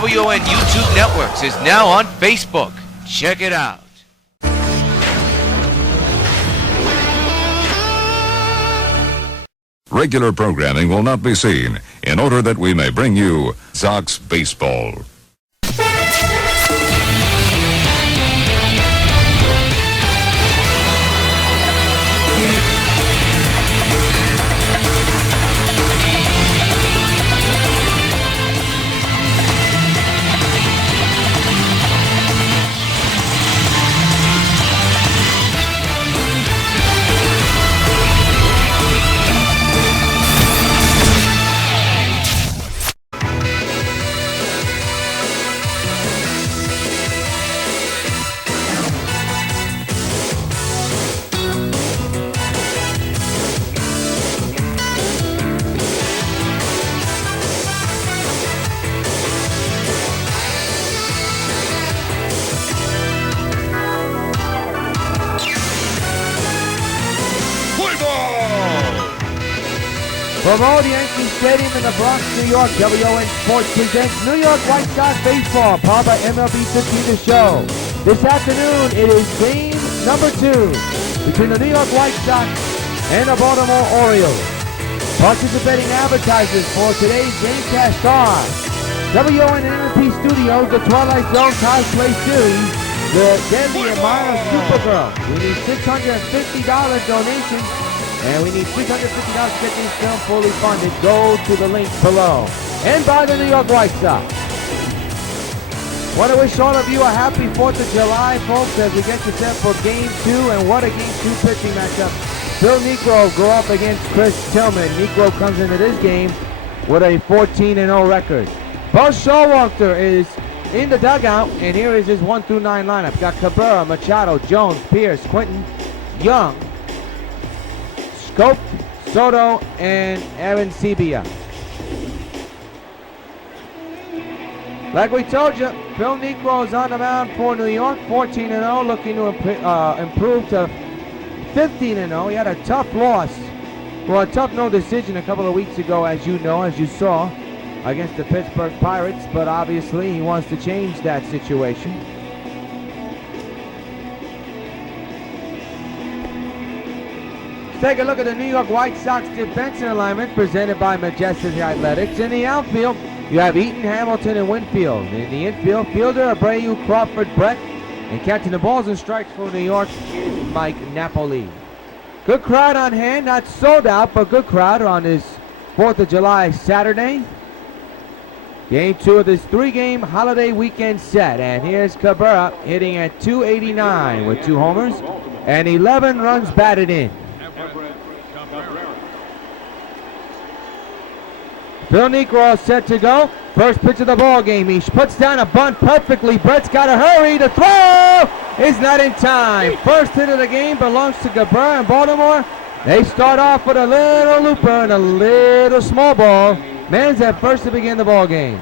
WON YouTube Networks is now on Facebook. Check it out. Regular programming will not be seen in order that we may bring you Sox Baseball. From old Yankee Stadium in the Bronx, New York, WON Sports presents New York White Sox Baseball, powered by MLB 15 The Show. This afternoon, it is game number 2 between the New York White Sox and the Baltimore Orioles. Participating advertisers for today's Gamecast are WON NLP Studios, the Twilight Zone cosplay series, the Deadly Amara Supergirl. We need $650 donations. And we need $650 to get this film fully funded. Go to the link below. And by the New York White Sox. Want to wish all of you a happy 4th of July, folks, as we get you set for Game 2. And what a Game 2 pitching matchup. Phil Niekro go up against Chris Tillman. Niekro comes into this game with a 14-0 record. Buzz Showalter is in the dugout, and here is his 1-9 lineup. Got Cabrera, Machado, Jones, Pierce, Quinton, Young, Scope, Soto, and Aaron Sebia. Like we told you, Phil Niekro is on the mound for New York, 14-0, looking to improve to 15-0. He had a tough loss, well, a tough no decision a couple of weeks ago, as you know, as you saw, against the Pittsburgh Pirates, but obviously he wants to change that situation. Take a look at the New York White Sox defensive alignment presented by Majestic Athletics. In the outfield, you have Eaton, Hamilton, and Winfield. In the infield, Fielder, Abreu, Crawford, Brett, and catching the balls and strikes for New York, Mike Napoli. Good crowd on hand, not sold out, but good crowd on this 4th of July Saturday. Game 2 of this 3-game holiday weekend set. And here's Cabrera hitting at .289 with 2 homers and 11 runs batted in. Phil Niekro set to go. First pitch of the ball game. He puts down a bunt perfectly. Brett's got to hurry. The throw is not in time. First hit of the game belongs to Cabrera in Baltimore. They start off with a little looper and a little small ball. Man's at first to begin the ball game.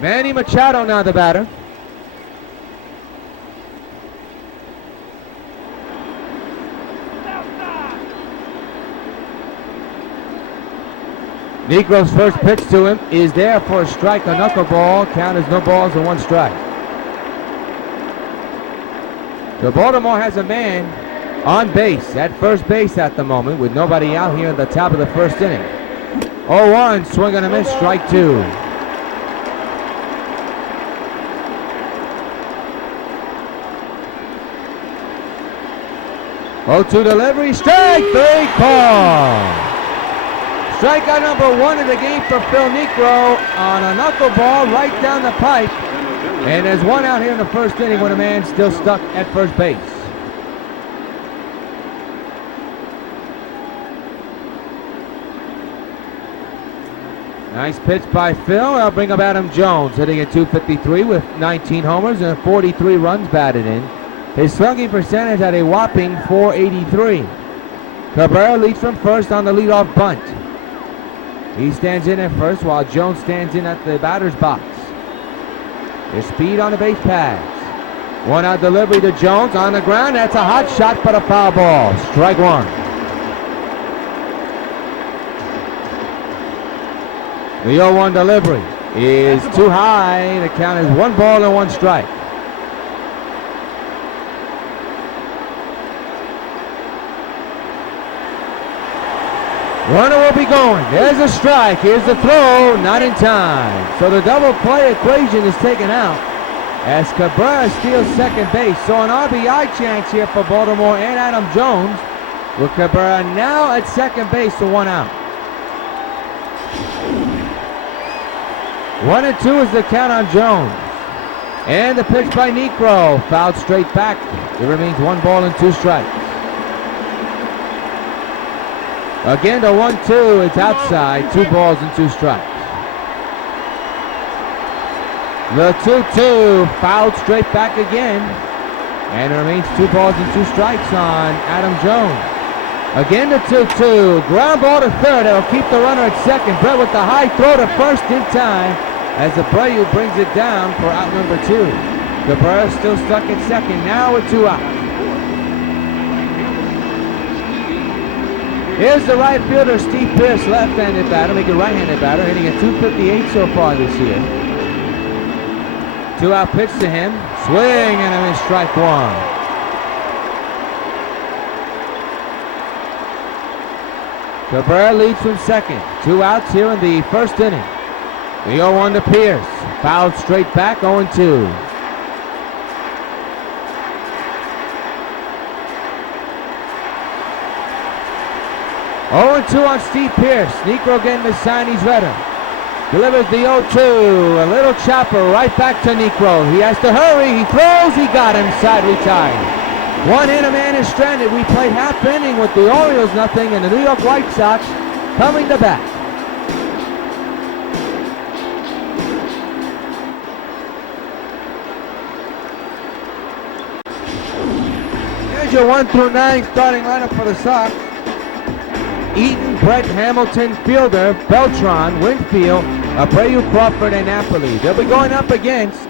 Manny Machado now the batter. Niekro's first pitch to him is there for a strike, a knuckleball. Count is no balls and 1 strike. So Baltimore has a man on base, at first base at the moment, with nobody out here in the top of the first inning. 0-1, swing and a miss, strike 2. Oh, 2 delivery, strike 3 call. Strikeout number 1 of the game for Phil Niekro on a knuckleball right down the pipe. And there's 1 out here in the first inning when a man still stuck at first base. Nice pitch by Phil. I'll bring up Adam Jones, hitting at .253 with 19 homers and 43 runs batted in. His slugging percentage at a whopping .483. Cabrera leads from first on the leadoff bunt. He stands in at first while Jones stands in at the batter's box. There's speed on the base paths. One out delivery to Jones on the ground. That's a hot shot, but a foul ball. Strike one. The 0-1 delivery is too high. The count is 1 ball and 1 strike. Runner will be going. There's a strike. Here's the throw. Not in time. So the double play equation is taken out as Cabrera steals second base. So an RBI chance here for Baltimore and Adam Jones, with Cabrera now at second base to 1 out. 1-2 is the count on Jones. And the pitch by Niekro. Fouled straight back. It remains 1 ball and 2 strikes. Again, the 1-2, it's outside, 2 balls and 2 strikes. The 2-2, fouled straight back again, and it remains 2 balls and 2 strikes on Adam Jones. Again, the 2-2, ground ball to third, that'll keep the runner at second. Brett with the high throw to first in time, as Abreu brings it down for out number 2. Cabrera still stuck at second, now with 2 outs. Here's the right fielder, Steve Pearce, left-handed batter, making right-handed batter, hitting at .258 so far this year. 2-out pitch to him, swing and a miss, strike 1. Cabrera leads from second, 2 outs here in the first inning. The 0-1 to Pearce, fouled straight back, 0-2. 0-2 on Steve Pearce. Niekro getting the sign he's ready. Delivers the 0-2. A little chopper right back to Niekro. He has to hurry. He throws. He got him. Side retired. 1 hit, a man is stranded. We played half inning with the Orioles nothing and the New York White Sox coming to bat. Here's your 1 through 9 starting lineup for the Sox. Eaton, Brett, Hamilton, Fielder, Beltran, Winfield, Abreu, Crawford, and Napoli. They'll be going up against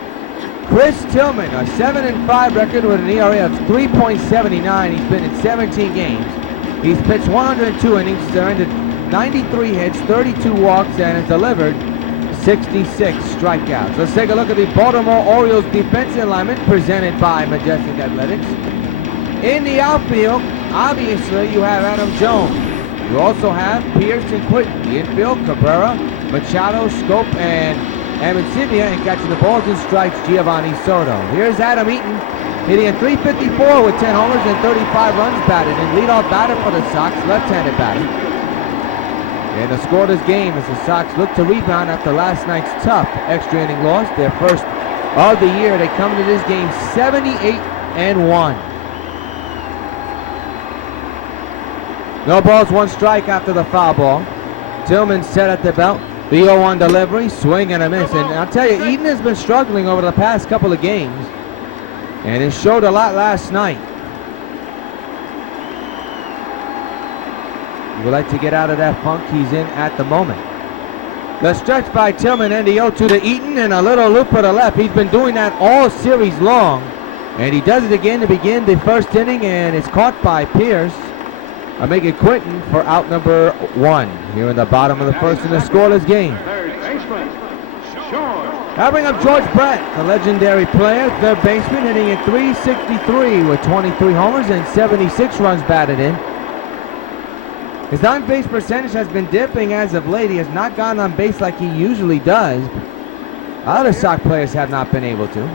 Chris Tillman, a 7-5 record with an ERA of 3.79. He's been in 17 games. He's pitched 102 innings, surrendered 93 hits, 32 walks, and has delivered 66 strikeouts. Let's take a look at the Baltimore Orioles defensive alignment presented by Majestic Athletics. In the outfield, obviously, you have Adam Jones. You also have Pearce and Quinton. The infield, Cabrera, Machado, Scope, and Amancibia, and catching the balls and strikes, Giovanni Soto. Here's Adam Eaton, hitting at .354 with 10 homers and 35 runs batted in. Leadoff batter for the Sox, left-handed batter. And the scoreless game as the Sox look to rebound after last night's tough extra inning loss, their first of the year. They come to this game 78-1. No balls, 1 strike after the foul ball. Tillman set at the belt. The 0-1 delivery, swing and a miss. And I'll tell you, Eaton has been struggling over the past couple of games, and it showed a lot last night. He would like to get out of that funk he's in at the moment. The stretch by Tillman and the 0-2 to Eaton, and a little loop to the left. He's been doing that all series long, and he does it again to begin the first inning, and it's caught by Pearce. I make it Quinton for out number 1 here in the bottom of the first in the scoreless game. Now bring up George Brett, the legendary player, third baseman, hitting at .363 with 23 homers and 76 runs batted in. His on-base percentage has been dipping as of late. He has not gone on base like he usually does. Other Sox players have not been able to.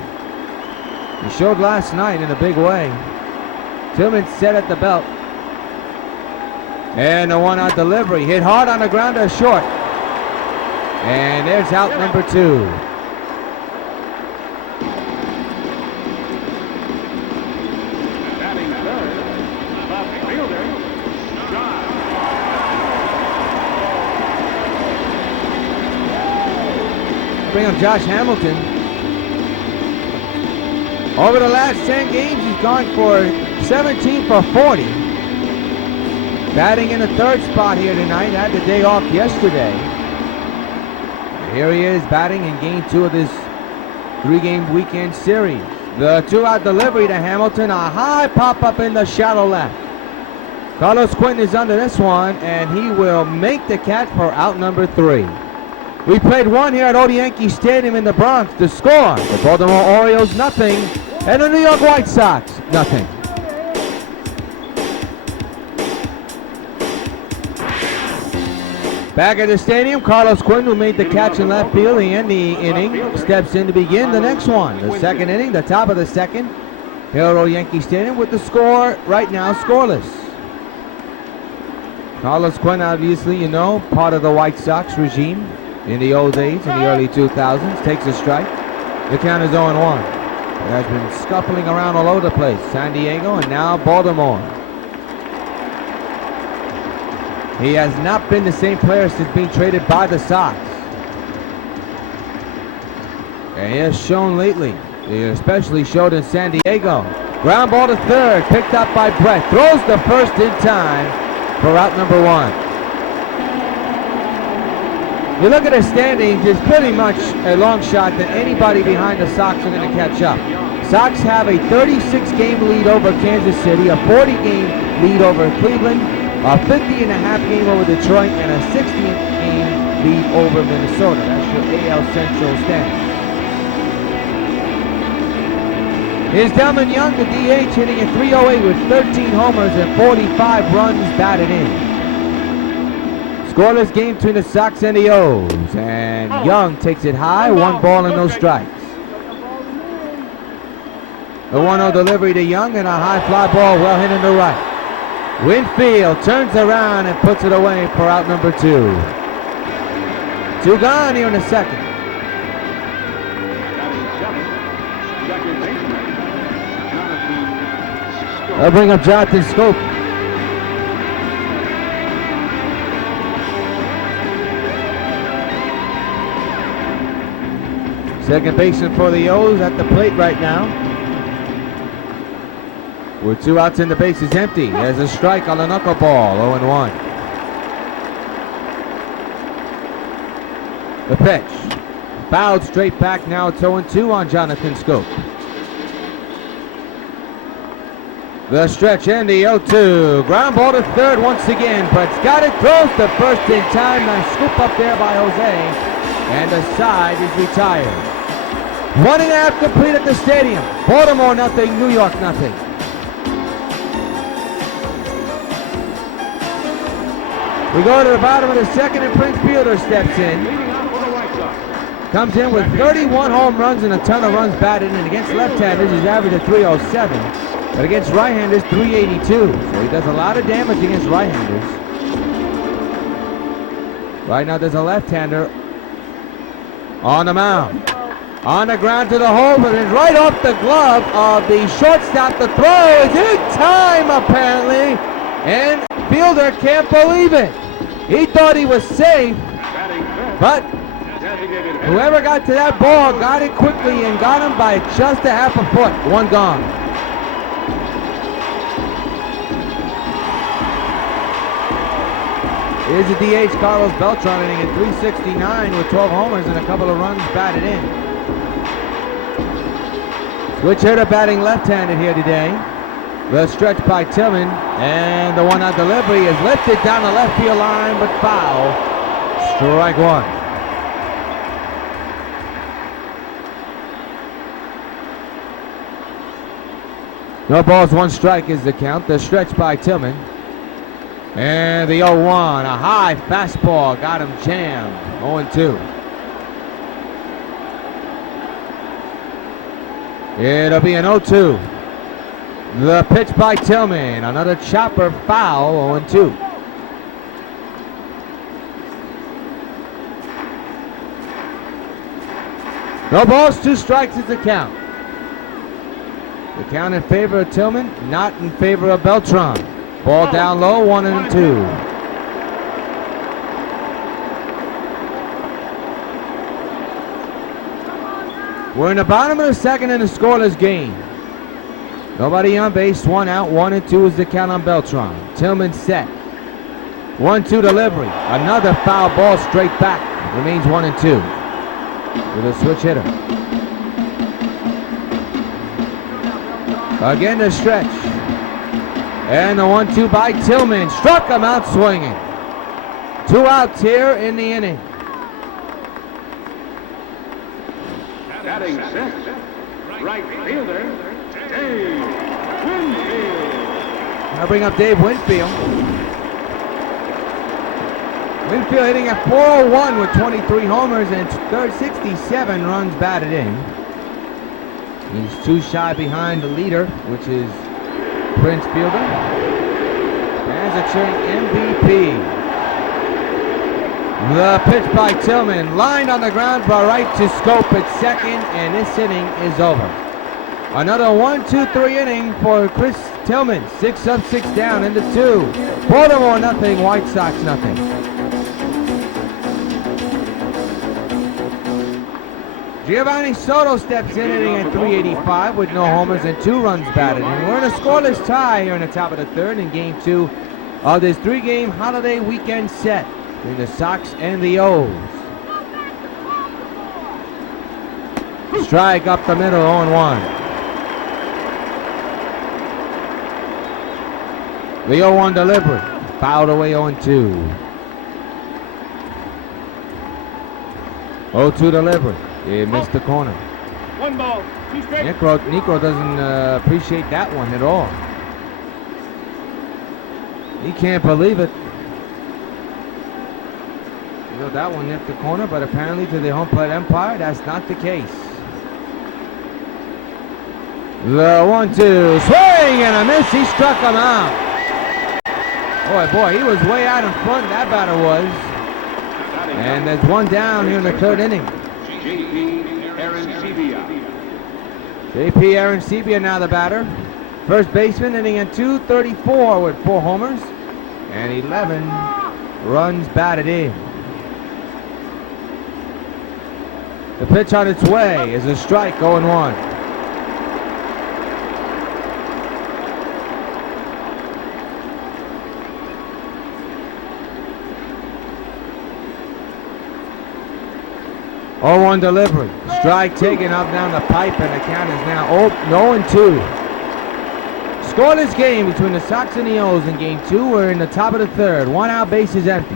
He showed last night in a big way. Tillman set at the belt. And a 1-out delivery. Hit hard on the ground to short. And there's out number 2. Bring up Josh Hamilton. Over the last 10 games, he's gone for 17 for 40. Batting in the third spot here tonight. Had the day off yesterday. Here he is batting in game 2 of this 3-game weekend series. The 2-out delivery to Hamilton. A high pop-up in the shallow left. Carlos Quinn is under this one, and he will make the catch for out number 3. We played one here at Yankee Stadium in the Bronx. The score, the Baltimore Orioles, nothing, and the New York White Sox, nothing. Back at the stadium, Carlos Quinn, who made the catch in left field, the end the inning, steps in to begin the next one. The second inning, the top of the second, here at Yankee Stadium, with the score right now scoreless. Carlos Quinn, obviously, you know, part of the White Sox regime in the old days, in the early 2000s, takes a strike. The count is 0-1. It has been scuffling around all over the place. San Diego and now Baltimore. He has not been the same player since being traded by the Sox. And he has shown lately. He especially showed in San Diego. Ground ball to third, picked up by Brett. Throws the first in time for out number 1. You look at the standings, it's pretty much a long shot that anybody behind the Sox are going to catch up. Sox have a 36-game lead over Kansas City, a 40-game lead over Cleveland, a 50.5 game over Detroit, and a 60-game lead over Minnesota. That's your AL Central standings. Here's Delman Young, the DH, hitting at .308 with 13 homers and 45 runs batted in. Scoreless game between the Sox and the O's, and Young takes it high, 1 ball and no strikes. The 1-0 delivery to Young and a high fly ball well hit in the right. Winfield turns around and puts it away for out number 2. 2 gone here in the second. They'll bring up Jonathan Scope. Second baseman for the O's at the plate right now. With 2 outs and the base is empty. There's a strike on the knuckleball, 0-1. The pitch. Fouled straight back, now it's 0-2 on Jonathan Scope. The stretch and the 0-2. Ground ball to third once again. Brett's got it, throws the first in time. Nice scoop up there by Jose. And the side is retired. 1.5 complete at the stadium. Baltimore nothing, New York nothing. We go to the bottom of the second and Prince Fielder steps in. Comes in with 31 home runs and a ton of runs batted in. Against left-handers, he's averaged at .307. But against right-handers, .382. So he does a lot of damage against right-handers. Right now there's a left-hander on the mound. On the ground to the hole, but it's right off the glove of the shortstop. The throw is in time, apparently. And Fielder can't believe it. He thought he was safe, but whoever got to that ball got it quickly and got him by just a half a foot. 1 gone. Here's the DH, Carlos Beltran, hitting at .369 with 12 homers and a couple of runs batted in. Switch hitter batting left-handed here today. The stretch by Tillman, and the 1-out delivery is lifted down the left field line, but foul. Strike 1. No balls, 1 strike is the count. The stretch by Tillman. And the 0-1, a high fastball, got him jammed. 0-2. It'll be an 0-2. The pitch by Tillman, another chopper foul, 0-2. No balls, 2 strikes is the count. The count in favor of Tillman, not in favor of Beltran. Ball down low, 1-2. We're in the bottom of the second in a scoreless game. Nobody on base, 1 out, 1-2 is the count on Beltran. Tillman set. 1-2 delivery. Another foul ball straight back. Remains 1-2 with a switch hitter. Again the stretch. And the 1-2 by Tillman. Struck him out swinging. 2 outs here in the inning. Batting sixth, right fielder, Dave Winfield. I'll bring up Dave Winfield. Winfield hitting at .401 with 23 homers and 67 runs batted in. He's 2 shy behind the leader, which is Prince Fielder. As a cheering MVP. The pitch by Tillman, lined on the ground by right to Scope at second, and this inning is over. Another 1-2-3 inning for Chris Tillman. 6 up, 6 down into 2. Baltimore nothing, White Sox nothing. Giovanni Soto steps in, hitting at .385 with no homers and 2 runs batted. And we're in a scoreless tie here in the top of the third in Game 2 of this 3-game holiday weekend set between the Sox and the O's. Strike up the middle, 0-1. The 0-1 delivery, fouled away 0-2. 0-2 delivery. He missed the corner. 1 ball, 2 strikes. Negro doesn't appreciate that one at all. He can't believe it. You know, that one nipped the corner, but apparently to the home plate umpire, that's not the case. The 1-2, swing and a miss. He struck him out. Boy, he was way out in front. That batter was. And there's 1 down here in the 3rd inning. JP Arancibia now the batter. First baseman hitting at .234 with 4 homers and 11 runs batted in. The pitch on its way is a strike, 0-1. .0-1 delivery. Strike taken up down the pipe, and the count is now 0-2. Scoreless game between the Sox and the O's in Game 2. We're in the top of the 3rd. 1 out, base is empty.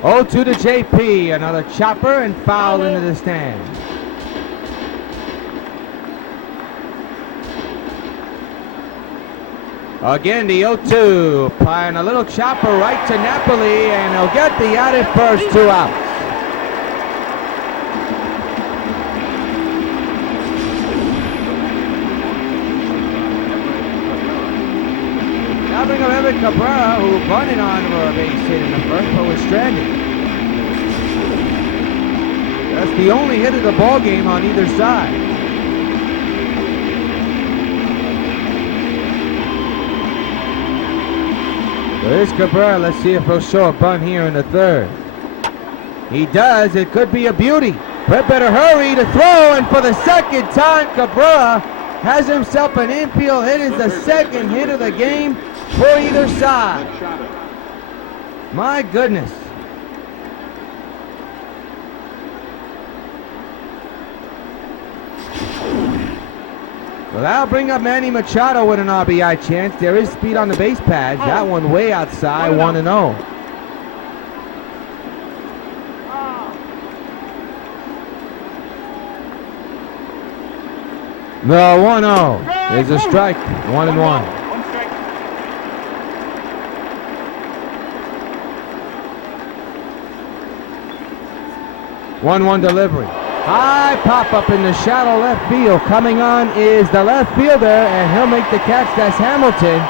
0-2 to JP. Another chopper and foul into the stands. Again, the 0-2. Applying a little chopper right to Napoli, and he'll get the out at first. 2 outs. Bring up Evan Cabrera, who bunted on for a base hit in the first, but was stranded. That's the only hit of the ball game on either side. There's Cabrera. Let's see if he'll show a bunt here in the 3rd. He does. It could be a beauty. Brett better hurry to throw, and for the 2nd time, Cabrera has himself an infield hit. It's the 2nd hit of the game for either side. My goodness. Well, that'll bring up Manny Machado with an RBI chance. There is speed on the base pads. That one way outside, 1-0. The 1-0 is a strike, 1-1. 1-1 delivery. High pop up in the shallow left field. Coming on is the left fielder, and he'll make the catch. That's Hamilton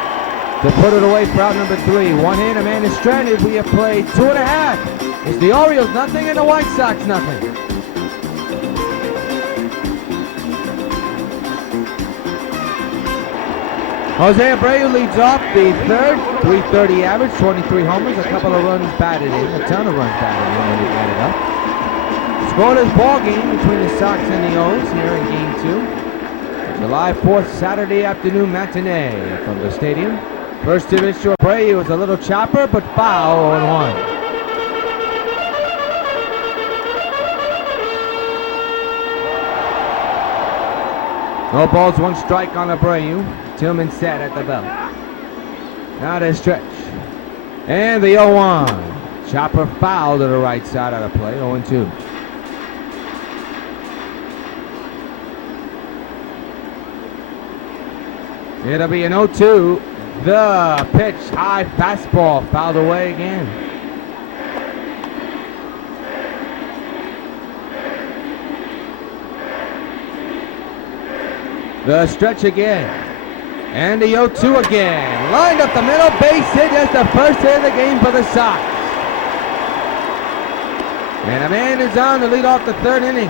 to put it away for out number 3. 1 hit, a man is stranded. We have played 2.5. It's the Orioles nothing and the White Sox nothing. Jose Abreu leads off the 3rd. 330 average, 23 homers, a couple of runs batted in, a ton of runs batted in when you add it up. Scoreless ball game between the Sox and the O's here in Game 2. July 4th, Saturday afternoon matinee from the stadium. First to pitch to Abreu was a little chopper, but foul, 0-1. No balls, 1 strike on Abreu. Tillman set at the belt. Now to stretch. And the 0-1. Chopper foul to the right side of the play, 0-2. It'll be an 0-2. The pitch, high fastball, fouled away again. The stretch again. And the 0-2 again. Lined up the middle, base hit. That's the first hit of the game for the Sox. And a man is on to lead off the 3rd inning.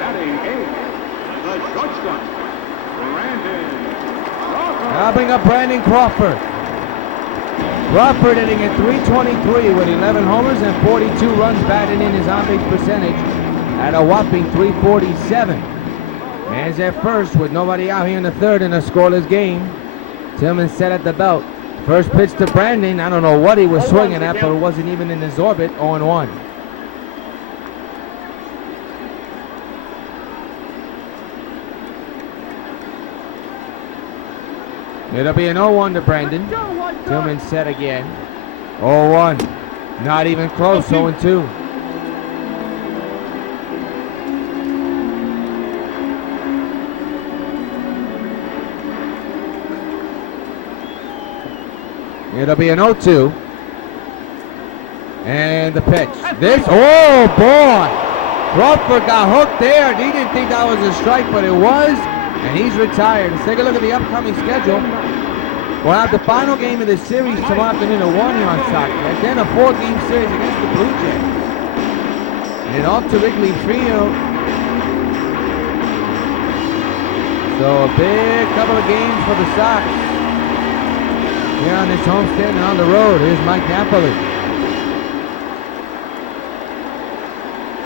Batting 8, the shortstop, Brandon Crawford. I'll bring up Brandon Crawford. Crawford hitting at .323 with 11 homers and 42 runs batted in. His on-base percentage at a whopping .347. Man's at first with nobody out here in the 3rd in a scoreless game. Tillman set at the belt. First pitch to Brandon. I don't know what he was swinging at, but it wasn't even in his orbit. 0-1. It'll be an 0-1 to Brandon. Tillman set again. 0-1. Not even close. 0-2. It'll be an 0-2. And the pitch. Oh boy! Crawford got hooked there. He didn't think that was a strike, but it was. And he's retired. Let's take a look at the upcoming schedule. We'll have the final game of the series tomorrow afternoon at 1 here on Sox. And then a 4-game series against the Blue Jays. And off to Wrigley Field. So a big couple of games for the Sox. Here on this homestand and on the road. Here's Mike Napoli.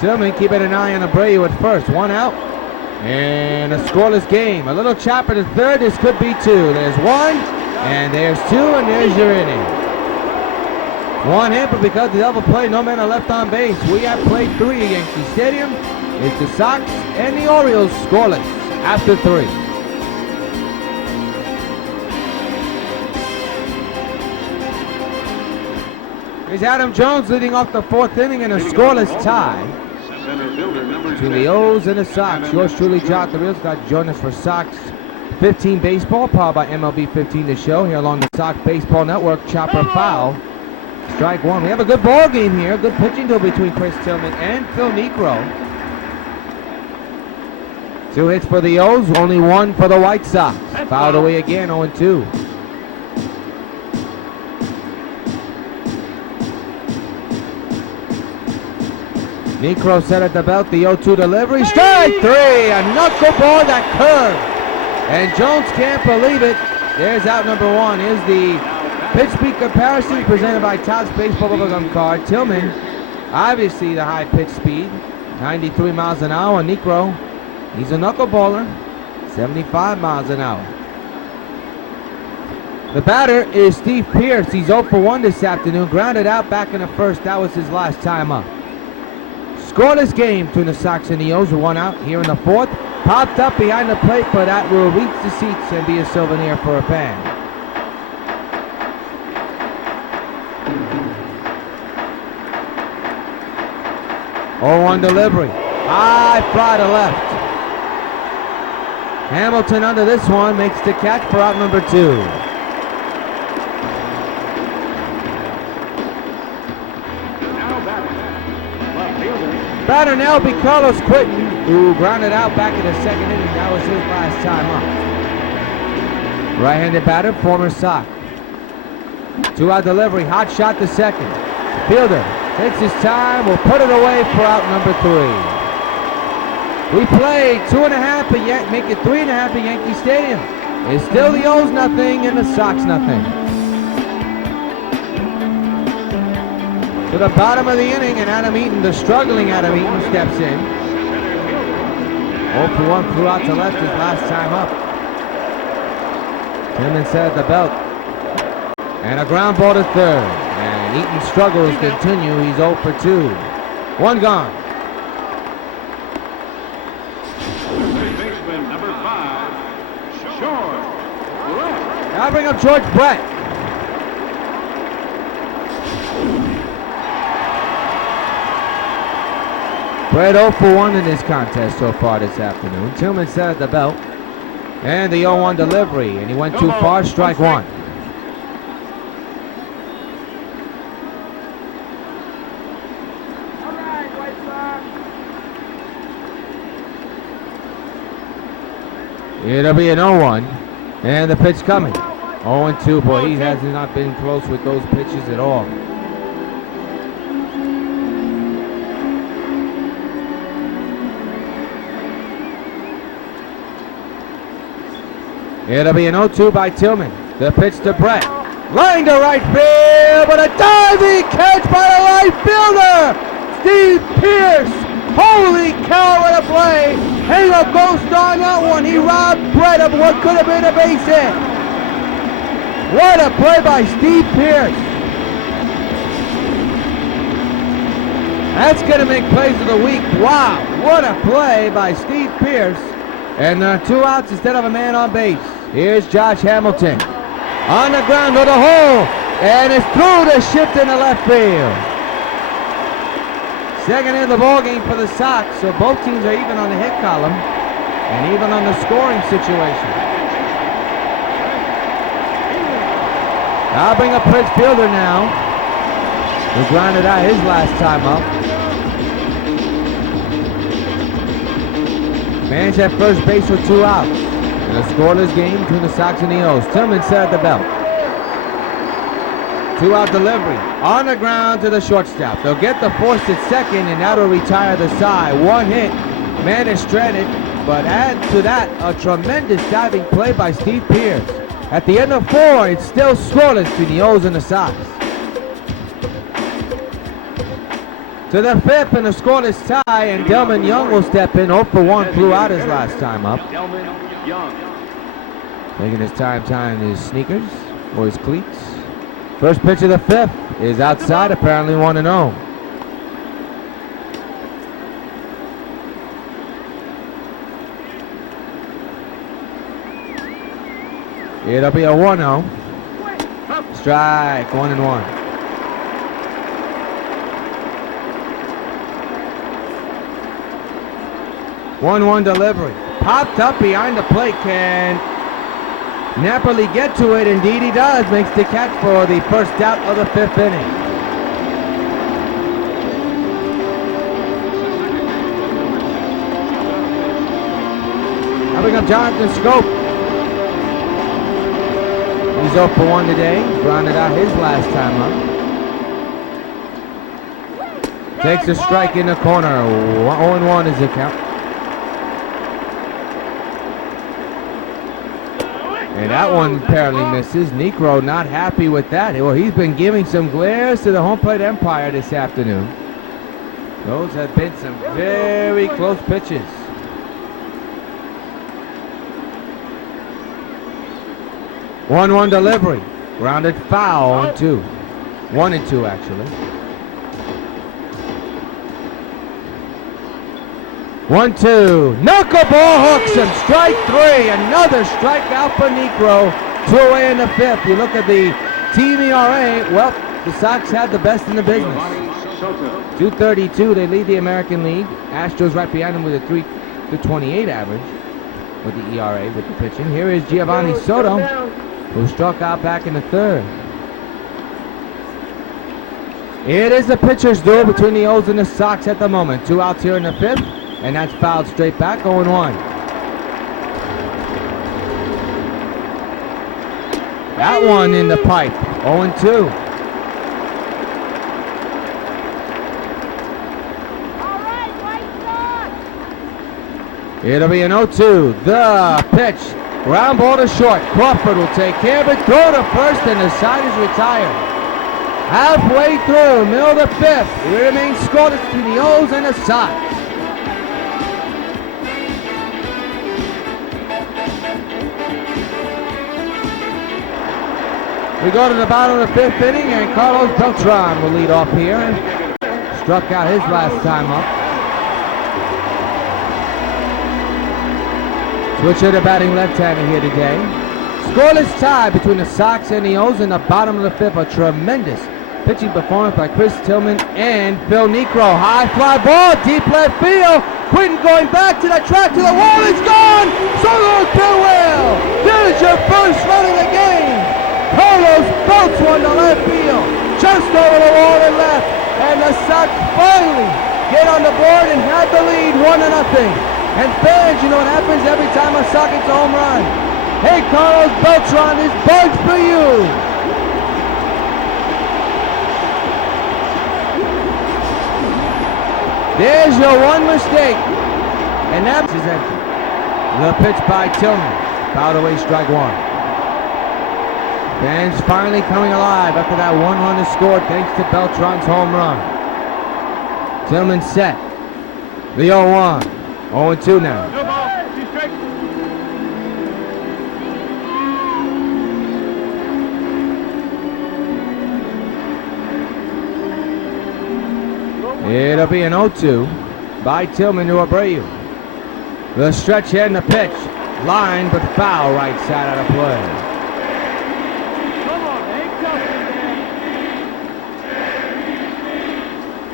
Tillman keeping an eye on Abreu at first. 1 out. And a scoreless game. A little chopper to 3rd. This could be 2. There's 1. And there's 2. And there's your inning. 1 hit, but because of the double play, no men are left on base. We have played 3 at Yankee Stadium. It's the Sox and the Orioles scoreless after 3. Here's Adam Jones leading off the 4th inning in a scoreless tie between the O's and the Sox. Yours truly, John the Rios, got to join us for Sox 15 Baseball, powered by MLB 15 The Show, here along the Sox Baseball Network. Chopper foul, strike 1. We have a good ball game here. Good pitching duel between Chris Tillman and Phil Niekro. 2 hits for the O's, only 1 for the White Sox. Fouled away again, 0-2. Niekro set at the belt, the 0-2 delivery. Strike 3, a knuckleball that curved. And Jones can't believe it. There's out number 1. Here's the pitch speed comparison presented by Topps Baseball Bubblegum Card. Tillman, obviously the high pitch speed, 93 miles an hour. Niekro, he's a knuckleballer, 75 miles an hour. The batter is Steve Pearce. He's 0 for 1 this afternoon. Grounded out back in the 1st. That was his last time up. Scoreless game between the Sox and the O's with 1 out here in the 4th. Popped up behind the plate, but that will reach the seats and be a souvenir for a fan. Oh, delivery. High fly to left. Hamilton under this one makes the catch for out number 2. Batter now will be Carlos Quinton, who grounded out back in the 2nd inning. That was his last time up. Right-handed batter, former Sox. 2-out delivery, hot shot to 2nd. Fielder takes his time, will put it away for out number 3. We played 2.5 at make it 3.5 at Yankee Stadium. It's still the O's nothing and the Sox nothing. To the bottom of the inning, and Adam Eaton, the struggling Adam Eaton, steps in. 0 for 1 flew out to left his last time up. Tillman set at the belt. And a ground ball to 3rd. And Eaton's struggles continue. He's 0 for 2. 1 gone. George Brett. Now bring up George Brett. Brett 0 for 1 in this contest so far this afternoon. Tillman set at the belt. And the 0-1 delivery. And he went too far, strike one. It'll be an 0-1. And the pitch coming. 0-2. Boy, he has not been close with those pitches at all. It'll be an 0-2 by Tillman. The pitch to Brett. Line to right field, but a diving catch by the right fielder! Steve Pearce! Holy cow, what a play! Hang a ghost on that one. He robbed Brett of what could have been a base hit. What a play by Steve Pearce. That's going to make plays of the week. Wow, what a play by Steve Pearce. And 2 outs instead of a man on base. Here's Josh Hamilton. On the ground to the hole. And it's through the shift in the left field. Second in the ball game for the Sox. So both teams are even on the hit column. And even on the scoring situation. I'll bring up Prince Fielder now. Who grounded out his last time up. Man's at first base with 2 outs. In a scoreless game between the Sox and the O's. Tillman set at the belt. 2-out delivery. On the ground to the shortstop. They'll get the force at second, and that'll retire the side. 1 hit. Man is stranded. But add to that a tremendous diving play by Steve Pearce. At the end of 4, it's still scoreless between the O's and the Sox. To the 5th and a scoreless tie, and Delman Young will step in. 0 for 1, flew out his last time up. Delman Young. Taking his time tying his sneakers or his cleats. First pitch of the 5th is outside, apparently 1-0. It'll be a 1-0. Strike, 1-1. 1-1 delivery. Popped up behind the plate. Can Napoli get to it? Indeed he does. Makes the catch for the first out of the 5th inning. Now we got Jonathan Scope. He's 0 for 1 today. Grounded out his last time up. Takes a strike in the corner. 0-1 is the count. And that one apparently misses. Necro not happy with that. Well, he's been giving some glares to the home plate umpire this afternoon. Those have been some very close pitches. 1-1 delivery. Grounded foul on 2. 1-2 actually. 1-2. Knuckleball hooks him. Strike 3. Another strikeout for Necro. 2 away in the 5th. You look at the team ERA. Well, the Sox had the best in the business. 2.32. They lead the American League. Astros right behind them with a 3.28 average with the ERA with the pitching. Here is Giovanni Soto, who struck out back in the 3rd. It is the pitcher's duel between the O's and the Sox at the moment. 2 outs here in the 5th. And that's fouled straight back, 0-1. That one in the pipe, 0-2. All right, White Sox. It'll be an 0-2. The pitch, ground ball to short. Crawford will take care of it, throw to first, and the side is retired. Halfway through, middle of the 5th, it remains scoreless between the O's and the Sox. We go to the bottom of the 5th inning, and Carlos Beltran will lead off here. Struck out his last time up. Switch to batting left-hander here today. Scoreless tie between the Sox and the O's in the bottom of the fifth. A tremendous pitching performance by Chris Tillman and Phil Niekro. High fly ball, deep left field. Quinton going back to the track, to the wall. It's gone. So goes Bill. There's your first run of the game. Carlos belts one to left field, just over the wall and left. And the Sox finally get on the board and have the lead 1-0. And fans, you know what happens every time a Sox gets a home run? Hey, Carlos Beltran, this bug's for you. There's your one mistake. And that is empty. The pitch by Tillman. Fouled away, strike one. Fans finally coming alive after that one run is scored thanks to Beltran's home run. Tillman set. The 0-1. 0-2 now. No ball. She's straight. It'll be an 0-2 by Tillman to Abreu. The stretch head and the pitch. Line, but foul right side out of play. Come on,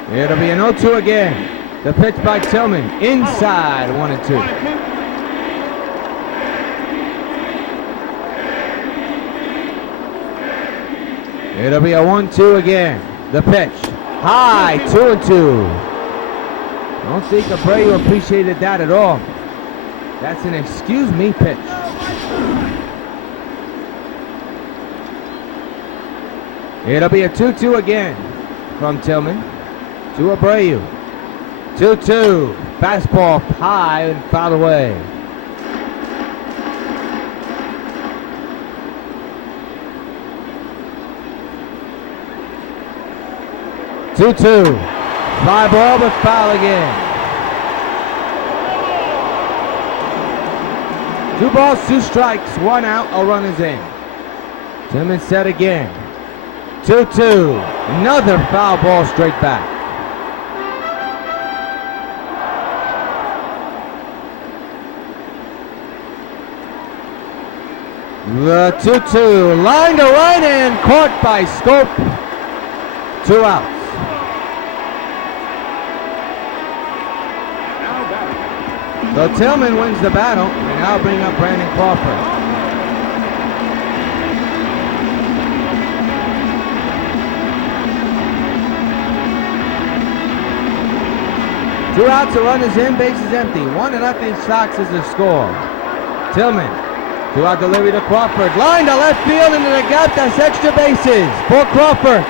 Hank. It'll be an 0-2 again. The pitch by Tillman. Inside, 1-2. It'll be a 1-2 again. The pitch. High, 2-2. I don't think Abreu appreciated that at all. That's an excuse me pitch. It'll be a 2-2 again from Tillman to Abreu. 2-2. Fastball high and fouled away. Two-two. Fly ball, but foul again. 2 balls, 2 strikes, 1 out, a run is in. Tillman set again. 2-2. Another foul ball straight back. The 2-2. Line to right and caught by Scope. 2 outs. So Tillman wins the battle, and now bring up Brandon Crawford. Two outs, a run is in, base is empty. 1-0 Sox is the score. Tillman, 2-out delivery to Crawford. Line to left field into the gap, that's extra bases for Crawford.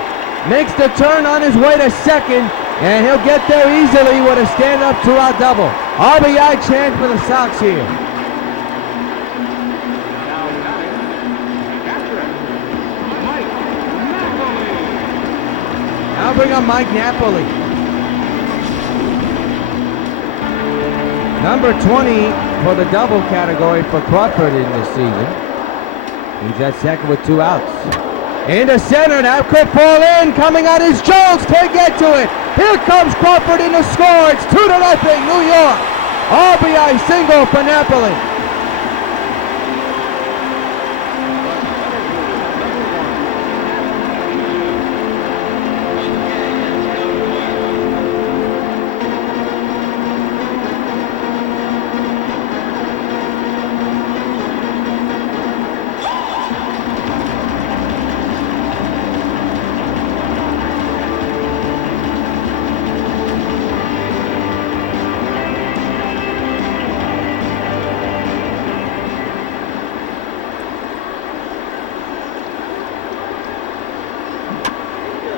Makes the turn on his way to second, and he'll get there easily with a stand-up 2-out double. RBI chance for the Sox here. Now bring up Mike Napoli. Number 20 for the double category for Crawford in this season. He's at second with 2 outs. Into center, that could fall in. Coming out is Jones, can't get to it. Here comes Crawford in the score. It's 2-0, New York. RBI single for Napoli.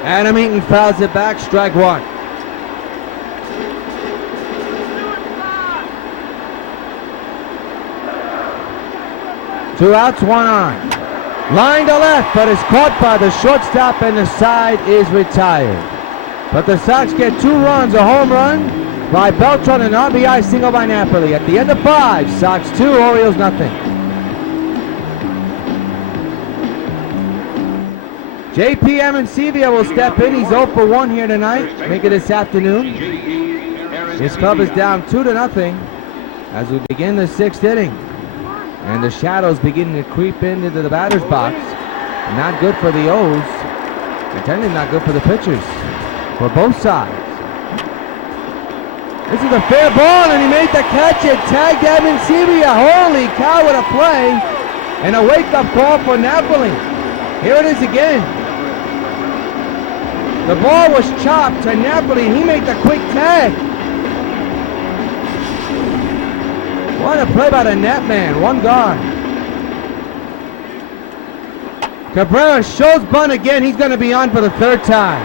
Adam Eaton fouls it back, strike one. Two outs, 1 on. Line to left, but is caught by the shortstop and the side is retired. But the Sox get 2 runs, a home run by Beltran and an RBI single by Napoli. At the end of 5, Sox 2, Orioles nothing. JP Amencevia will step in. He's 0 for 1 here tonight. Make it this afternoon. His club is down 2-0 as we begin the 6th inning. And the shadows beginning to creep into the batter's box. Not good for the O's. And technically not good for the pitchers. For both sides. This is a fair ball, and he made the catch. It tagged Evan Sevilla. Holy cow, what a play. And a wake-up call for Napoli. Here it is again. The ball was chopped to Napoli. He made the quick tag. What a play by the net man. One gone. Cabrera shows bunt again. He's going to be on for the third time.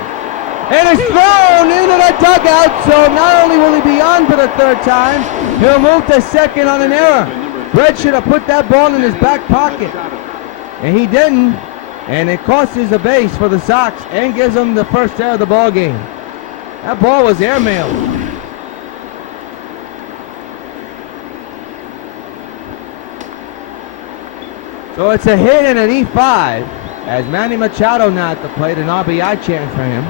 And it's thrown into the dugout. So not only will he be on for the third time, he'll move to second on an error. Brett should have put that ball in his back pocket. And he didn't. And it costs us a base for the Sox and gives them the first error of the ball game. That ball was airmailed. So it's a hit and an E5 as Manny Machado now at the plate, an RBI chance for him.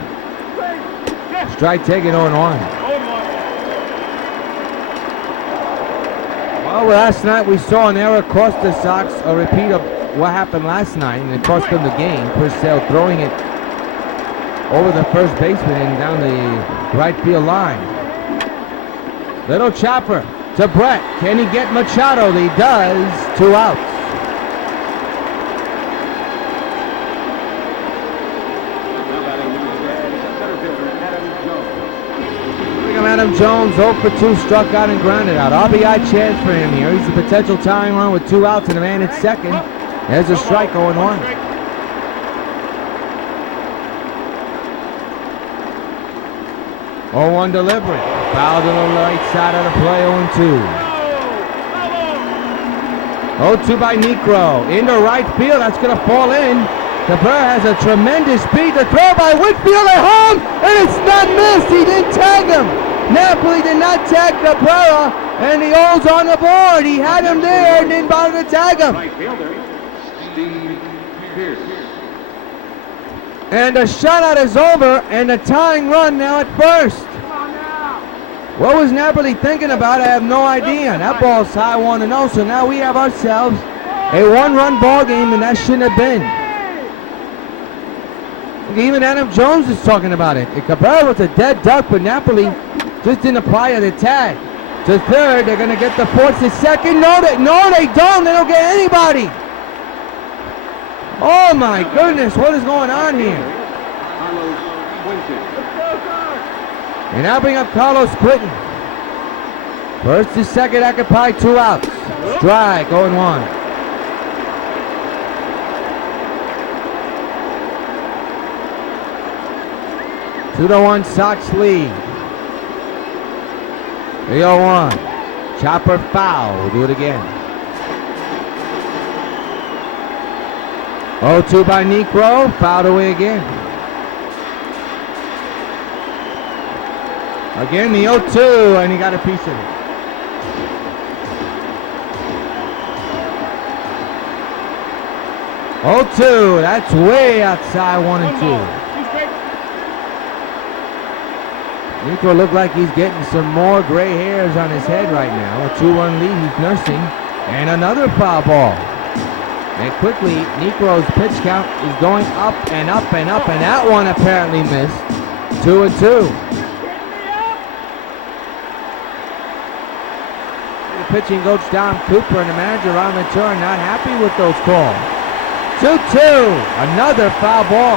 Strike taken 0-1. Well, last night we saw an error cost the Sox, a repeat of what happened last night, and it cost them the game. Chris Sale throwing it over the first baseman and down the right field line. Little chopper to Brett. Can he get Machado? He does. 2 outs. Adam Jones 0 for 2, struck out and grounded out. RBI chance for him here. He's the potential tying run with 2 outs and a man at second. There's a strike 0-1. 0-1 delivery. Foul to the right side of the play, 0-2. 0-2 by Negro. Into right field, that's going to fall in. Cabrera has a tremendous speed. The throw by Whitfield at home, and it's not missed. He didn't tag him. Napoli did not tag Cabrera, and the O's on the board. He had him there and didn't bother to tag him. And the shutout is over, and the tying run now at first. What was Napoli thinking about? I have no idea. That ball's high 1-0, so now we have ourselves a 1-run ball game, and that shouldn't have been. Even Adam Jones is talking about it. Cabrera was a dead duck, but Napoli just didn't apply the tag. To third, they're going to get the fourth to second. No, they don't. They don't get anybody. Oh, my goodness. What is going on here? And now bring up Carlos Quinton. First to second, occupy 2 outs. Strike, 0-1. Two to 1 Sox lead. 3-0-1. Chopper foul. We'll do it again. 0-2 by Negro. Fouled away again. Again the 0-2, and he got a piece of it. Oh, 2. That's way outside 1 and 2. Negro looked like he's getting some more gray hairs on his head right now. A 2-1 lead he's nursing. And another foul ball. And quickly, Negro's pitch count is going up and up and up. And that one apparently missed. 2-2. The pitching coach Don Cooper and the manager Ron Ventura not happy with those calls. 2-2. Another foul ball.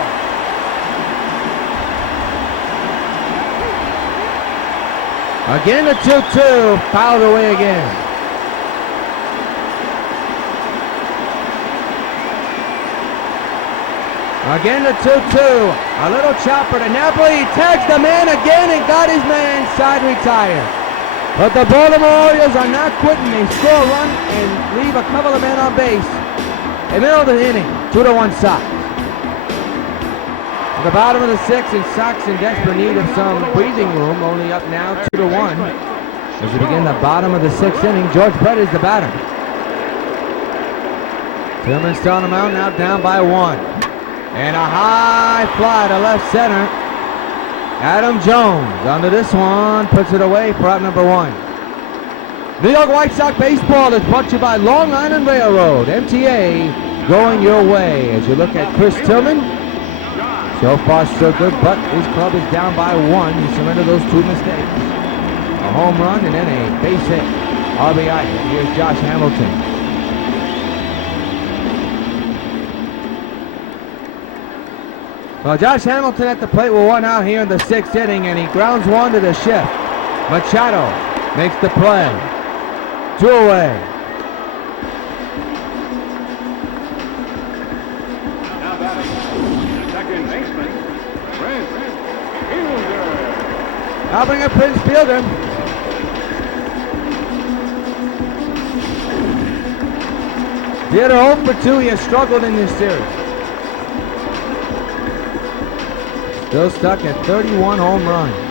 Again the 2-2, fouled away again. Again the 2-2, a little chopper to Napoli. He tags the man again and got his man side retired. But the Baltimore Orioles are not quitting. They score a run and leave a couple of men on base. In the middle of the inning, 2-1 Sox. At the bottom of the 6th, and Sox in desperate need of some breathing room, only up now 2-1. As we begin the bottom of the 6th inning, George Brett is the batter. Tillman still on the mound, now down by 1. And a high fly to left center. Adam Jones under this one, puts it away for out number 1. New York White Sox baseball is brought to you by Long Island Railroad. MTA going your way. As you look at Chris Tillman, so far so good, but his club is down by 1. He surrendered those 2 mistakes. A home run and then a base hit. RBI. Here's Josh Hamilton. Well, Josh Hamilton at the plate with 1 out here in the 6th inning, and he grounds 1 to the shift. Machado makes the play. 2 away. Now batting, second baseman, Prince Fielder. I'll bring up Prince Fielder. Fielder 0 for 2. He has struggled in this series. Still stuck at 31 home runs.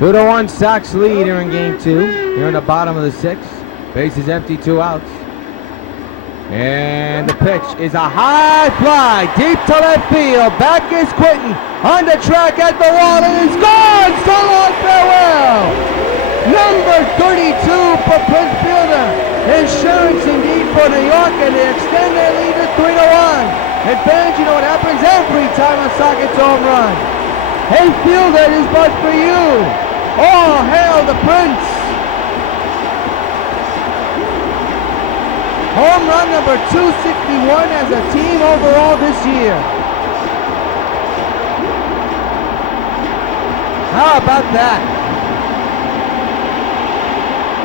2-1 Sox lead here in game 2. Here in the bottom of the 6th. Base is empty, 2 outs. And the pitch is a high fly, deep to left field. Back is Quinton on the track at the wall, and it's gone. So long, farewell. Number 32 for Prince Fielder. Insurance indeed for New York, and they extend their lead to 3-1. And fans, you know what happens every time a Sox gets a home run. Hey Fielder, this is but for you. All hail the Prince. Home run number 261 as a team overall this year. How about that?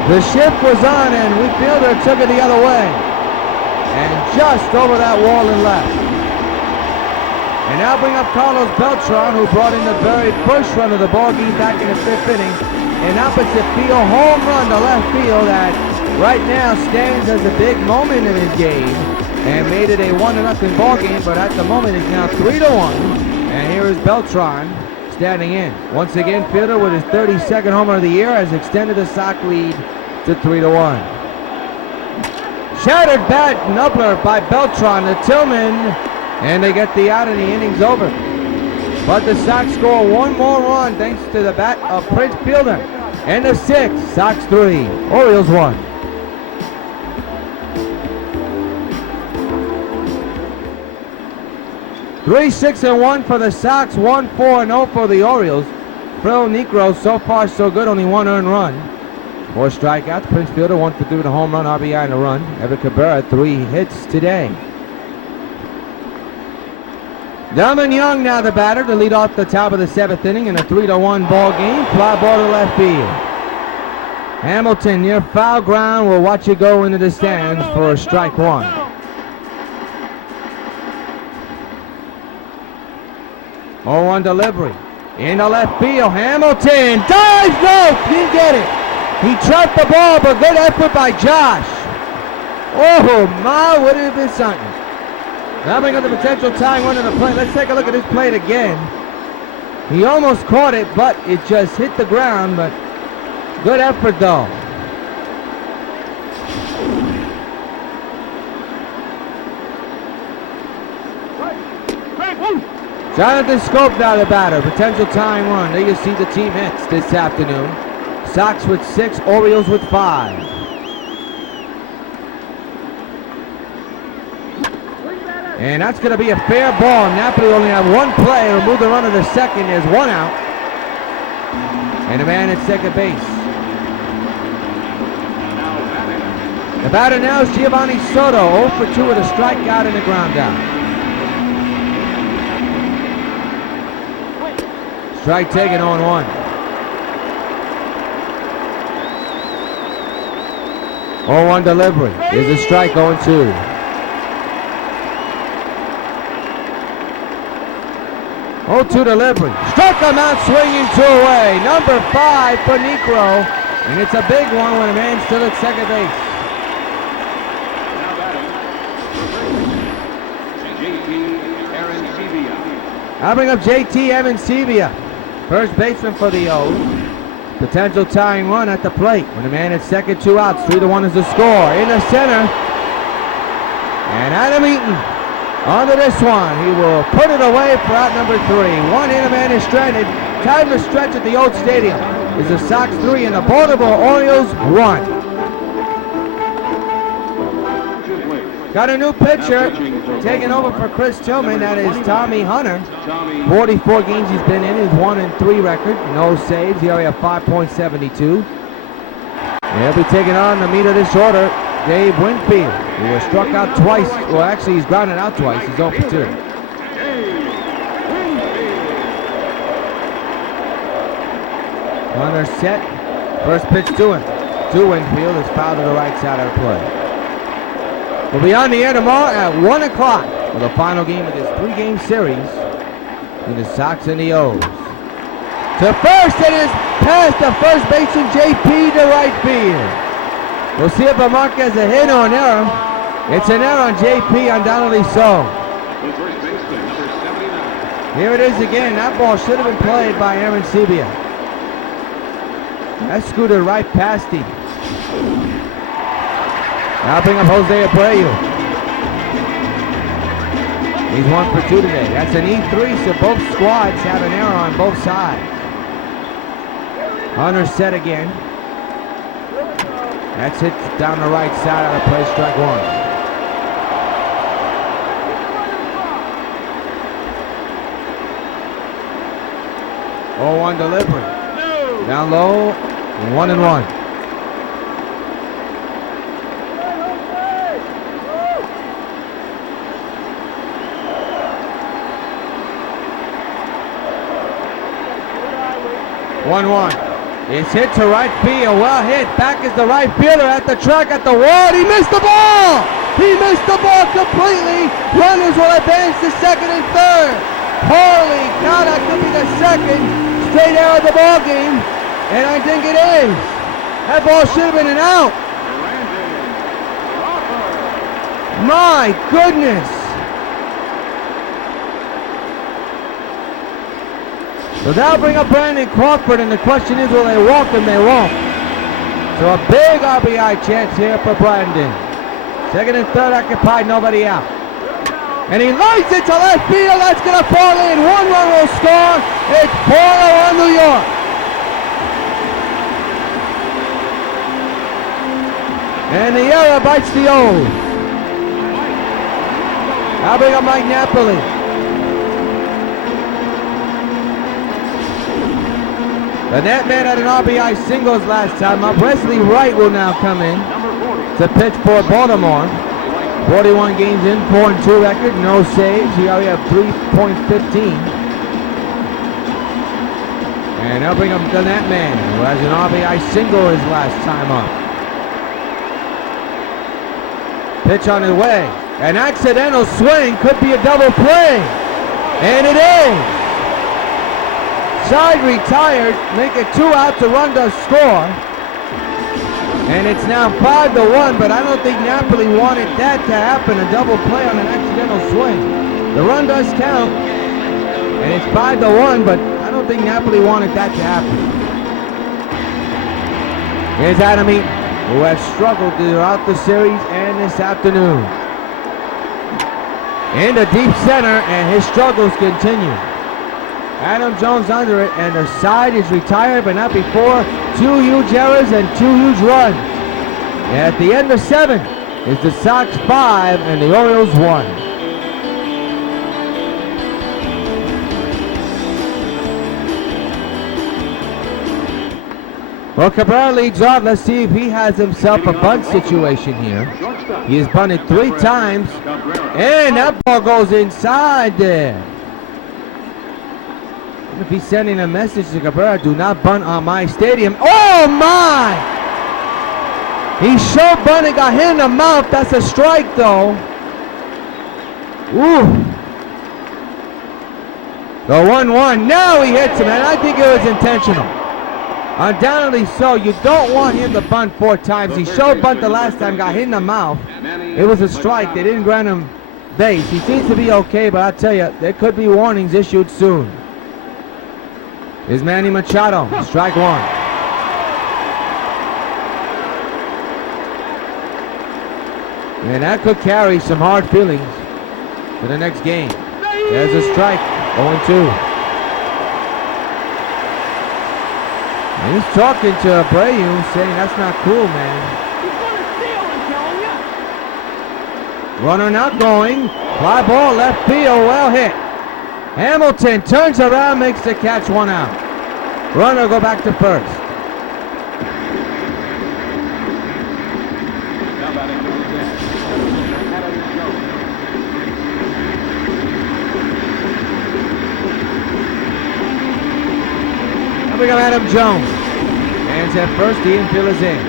The shift was on and Fielder took it the other way. And just over that wall and left. And now bring up Carlos Beltran, who brought in the very first run of the ball game back in the 5th inning. An opposite field home run to left field that right now stands as a big moment in his game and made it a 1-0 ball game, but at the moment it's now 3-1. And here is Beltran standing in. Once again, Fielder with his 32nd homer of the year has extended the Sox lead to 3-1. Shattered bat nubbler by Beltran to Tillman, and they get the out and the inning's over. But the Sox score 1 more run thanks to the bat of Prince Fielder. And the 6th, Sox 3, Orioles 1. Three, 6-1 for the Sox, 1-4-0 for the Orioles. Phil Niekro, so far so good, only 1 earned run. 4 strikeouts. Prince Fielder 1 for 3 with a home run, RBI and a run. Evan Cabrera 3 hits today. Delman Young now the batter to lead off the top of the 7th inning in a 3-1 ball game. Fly ball to left field. Hamilton near foul ground will watch it go into the stands for a strike 1. Oh, 1 delivery. Into left field. Hamilton dives. No, didn't get it. He trapped the ball, but good effort by Josh. Oh, my, would it have been something. Now bring up the potential tying run in the plate. Let's take a look at this plate again. He almost caught it, but it just hit the ground, but good effort though. Jonathan Scope now the batter. Potential tying run. There you see the team hits this afternoon. Sox with 6, Orioles with 5. And that's going to be a fair ball. Napoli only have 1 play. He'll move the runner to second. There's 1 out. And a man at second base. The batter now is Giovanni Soto. 0 for 2 with a strikeout and a ground out. Strike taken on 1. 0-1 delivery. Here's a strike 0-2. 0-2 delivery. Struck him out swinging 2 away. Number 5 for Niekro. And it's a big one when a man's still at second base. I'll bring up JT Arancibia. First baseman for the O's. Potential tying run at the plate. When a man at second, 2 outs. 3-1 is the score. In the center. And Adam Eaton onto this one. He will put it away for out number 3. One-hitter man is stranded. Time to stretch at the old stadium. It's the Sox 3 and the Baltimore Orioles 1. Got a new pitcher taking over for Chris Tillman. That is Tommy Hunter. 44 games he's been in. His 1-3 record. No saves. He only have 5.72. He'll be taking on the meat of this order, Dave Winfield, who was struck out twice. Well, actually, he's grounded out twice. He's 0 for 2. Hunter set. First pitch to him. To Winfield is fouled to the right side of the play. We'll be on the air tomorrow at 1 o'clock for the final game of this 3-game series between the Sox and the O's. To first, it is past the first baseman, JP, to right field. We'll see if the mark has a hit or an error. It's an error on JP, undoubtedly so. Here it is again. That ball should have been played by Aaron Sebia. That scooted right past him. Now bring up Jose Abreu. He's 1 for 2 today. That's an E3, so both squads have an error on both sides. Hunter set again. That's hit down the right side of the play, strike 1. Oh, 1 delivery. Down low, 1-1. It's hit to right field. Well hit. Back is the right fielder at the track at the wall. He missed the ball. He missed the ball completely. Runners will advance to second and third. Holy cow, that could be the second straight out of the ball game, and I think it is. That ball should have been an out. My goodness. So that'll bring up Brandon Crawford, and the question is, will they walk him? They won't. So a big RBI chance here for Brandon. Second and third occupied, nobody out. And he lights it to left field. That's going to fall in. 1 run will score. It's 4-1 New York. And the error bites the O's. I'll bring up Mike Napoli. The net man had an RBI singles last time up. Wesley Wright will now come in to pitch for Baltimore. 41 games in, 4-2 record, no saves. He already have 3.15. And they'll bring up the net man, who has an RBI single his last time up. Pitch on his way. An accidental swing, could be a double play. And it is. Side retired, make it 2 out to run does score. And it's now 5-1, but I don't think Napoli wanted that to happen, a double play on an accidental swing. The run does count, and it's 5-1, but I don't think Napoli wanted that to happen. Here's Adam Eaton, who has struggled throughout the series and this afternoon. Into deep center, and his struggles continue. Adam Jones under it, and the side is retired, but not before. 2 huge errors and 2 huge runs. And at the end of 7 is the Sox 5 and the Orioles 1. Well, Cabrera leads off. Let's see if he has himself a bunt situation here. He has bunted 3 times, and that ball goes inside there. If he's sending a message to Cabrera, do not bunt on my stadium. Oh my! He showed bunting, got hit in the mouth. That's a strike though. Ooh. The 1-1. Now he hits him, and I think it was intentional. Undoubtedly so. You don't want him to bunt 4 times. He showed bunt the last time, got hit in the mouth. It was a strike. They didn't grant him base. He seems to be okay, but I'll tell you, there could be warnings issued soon. Is Manny Machado, strike 1. And that could carry some hard feelings to the next game. There's a strike, 0-2. And he's talking to Abreu, saying that's not cool, man. He's gonna steal, I'm telling you. Runner not going. Fly ball left field, well hit. Hamilton turns around, makes the catch, 1 out. Runner go back to first. Now batting to the deck. Adam Jones. And we got Adam Jones. Hands at first, the infield is in.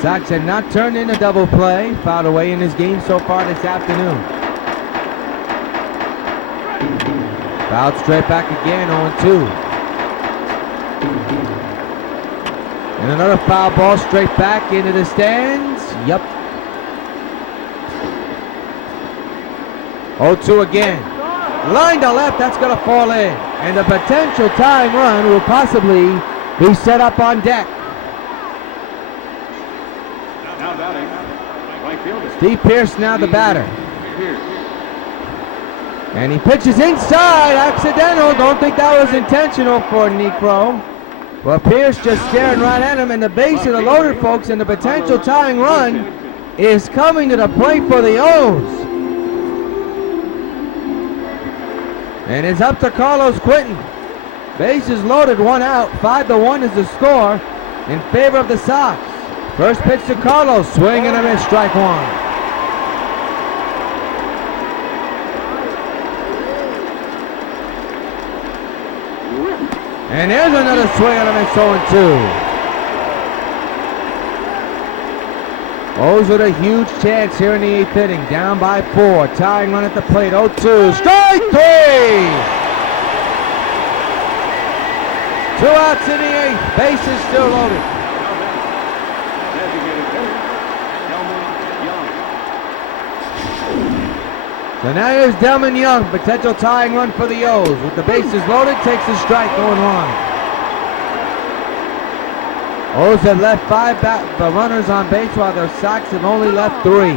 Sox had not turned in a double play, fouled away in his game so far this afternoon. Fouled straight back again, 0-2. And another foul ball straight back into the stands. Yup. 0-2 again. Line to left, that's going to fall in. And the potential tying run will possibly be set up on deck. Now batting. Right fielder. Steve Pearce now the batter. Pierce. And he pitches inside, accidental. Don't think that was intentional for Necro. But Pierce just staring right at him, and the bases are loaded, folks, and the potential tying run is coming to the plate for the O's. And it's up to Carlos Quinton. Bases loaded, 1 out. 5-1 is the score in favor of the Sox. First pitch to Carlos, swing and a miss, strike 1. And there's another swing and a miss, 0-2. O's with a huge chance here in the 8th inning, down by 4. Tying run at the plate, 0-2. Strike 3! 2 outs in the 8th, bases still loaded. Designated hitter. Delman Young. So now here's Delman Young, potential tying run for the O's. With the bases loaded, takes the strike, 0-1. O's have left 5 runners on base, while their Sox have only left 3.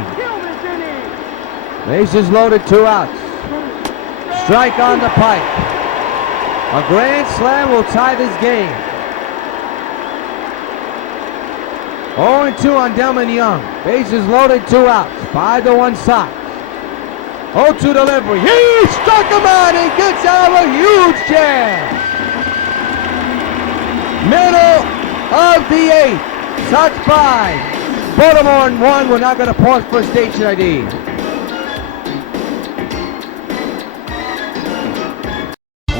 Bases loaded, 2 outs. Strike on the pipe. A grand slam will tie this game. 0-2 on Delman Young. Bases loaded, 2 outs. 5-1 Sox. 0-2 delivery. He struck him out and gets out of a huge jam. Middle of the 8th. Sox 5. Baltimore 1. We're not going to pause for station ID.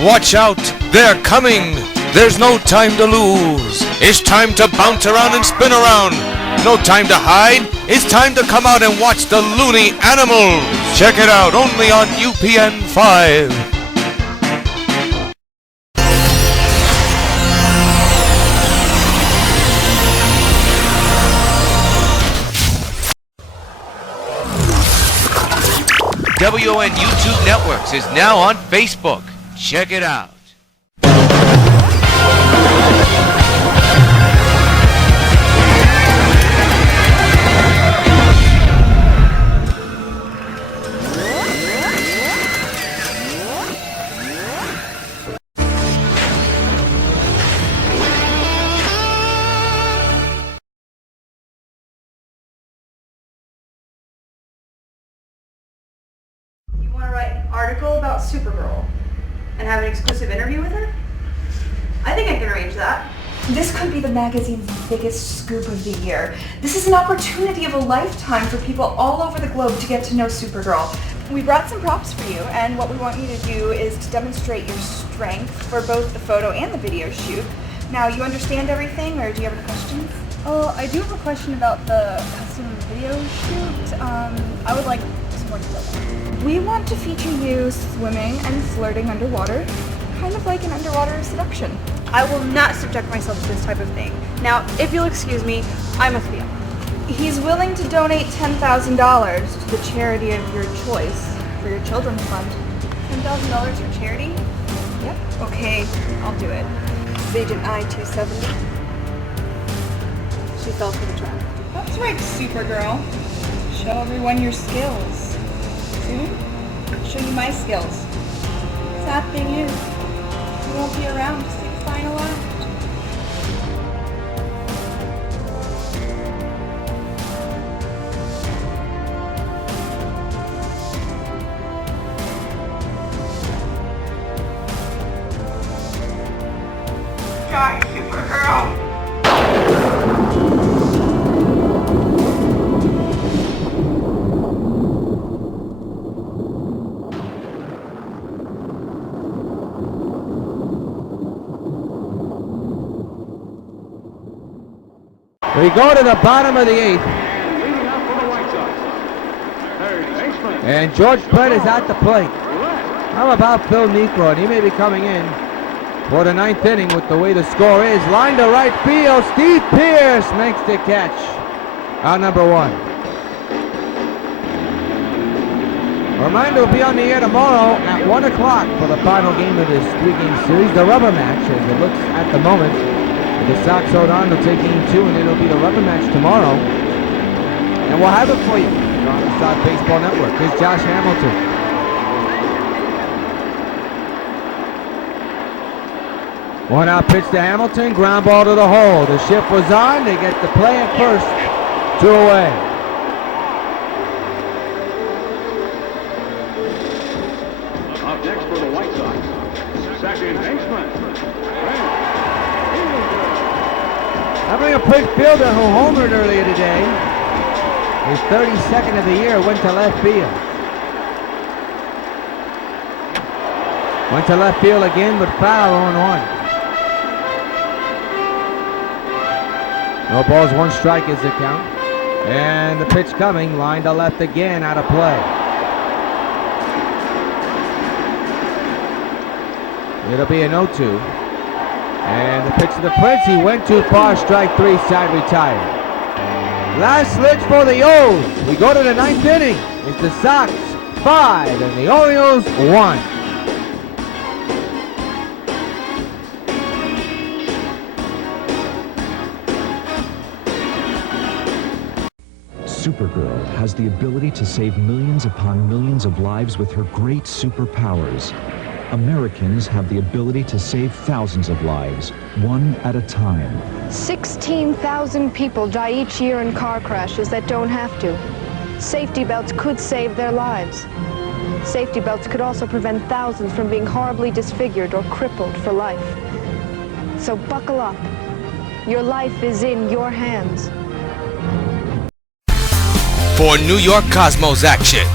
Watch out, they're coming. There's no time to lose. It's time to bounce around and spin around. No time to hide. It's time to come out and watch the loony animals. Check it out only on UPN 5. WON YouTube Networks is now on Facebook. Check it out. You want to write an article about Supergirl and have an exclusive interview with her? I think I can arrange that. This could be the magazine's biggest scoop of the year. This is an opportunity of a lifetime for people all over the globe to get to know Supergirl. We brought some props for you, and what we want you to do is to demonstrate your strength for both the photo and the video shoot. Now, you understand everything, or do you have any questions? Oh, I do have a question about the custom video shoot. I would like some more details. We want to feature you swimming and flirting underwater, kind of like an underwater seduction. I will not subject myself to this type of thing. Now, if you'll excuse me, I must be up. He's willing to donate $10,000 to the charity of your choice for your children's fund. $10,000 for charity? Yep. Okay, I'll do it. Is Agent I-270? She fell for the trap. That's right, Supergirl. Show everyone your skills. See? show you my skills. Sad thing is, you won't be around to see the final out. Die, Supergirl! We go to the bottom of the 8th. And leading up for the White Sox, third baseman. And George Brett is at the plate. Left. How about Phil Niekro? And he may be coming in for the 9th inning with the way the score is. Line to right field. Steve Pearce makes the catch. Out number 1. A reminder, will be on the air tomorrow at 1 o'clock for the final game of this 3-game series. The rubber match, as it looks at the moment. The Sox hold on to take game 2, and it'll be the rubber match tomorrow. And we'll have it for you on the Sox Baseball Network. Here's Josh Hamilton. One out pitch to Hamilton, ground ball to the hole. The shift was on, they get the play at first. 2 away. Up next for the White Sox, second baseman. Having a quick fielder who homered earlier today. His 32nd of the year went to left field. Went to left field again, but foul on 1. No balls, 1 strike is the count. And the pitch coming, line to left again, out of play. It'll be an 0-2. And the pitch to the Prince, he went too far, strike 3, side retired. Last switch for the O's. We go to the 9th inning. It's the Sox 5 and the Orioles 1. Supergirl has the ability to save millions upon millions of lives with her great superpowers. Americans have the ability to save thousands of lives, one at a time. 16,000 people die each year in car crashes that don't have to. Safety belts could save their lives. Safety belts could also prevent thousands from being horribly disfigured or crippled for life. So buckle up. Your life is in your hands. For New York Cosmos action.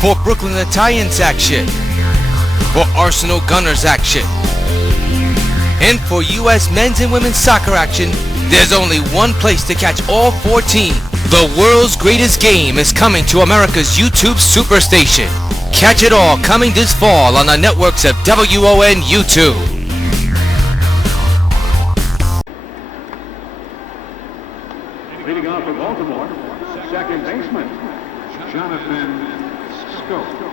For Brooklyn Italians action. For Arsenal Gunners action. And for U.S. men's and women's soccer action, there's only one place to catch all 4 teams. The world's greatest game is coming to America's YouTube Superstation. Catch it all coming this fall on the networks of WON YouTube. Leading off for Baltimore, second baseman, Jonathan Scope.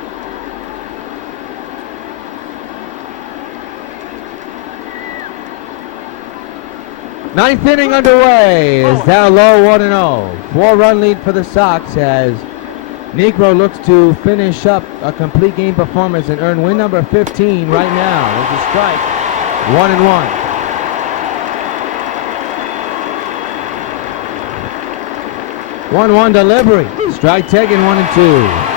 Ninth inning underway is down low 1-0. 4-run lead for the Sox as Niekro looks to finish up a complete game performance and earn win number 15 right now. There's a strike. 1-1. 1-1 delivery. Strike taken 1-2.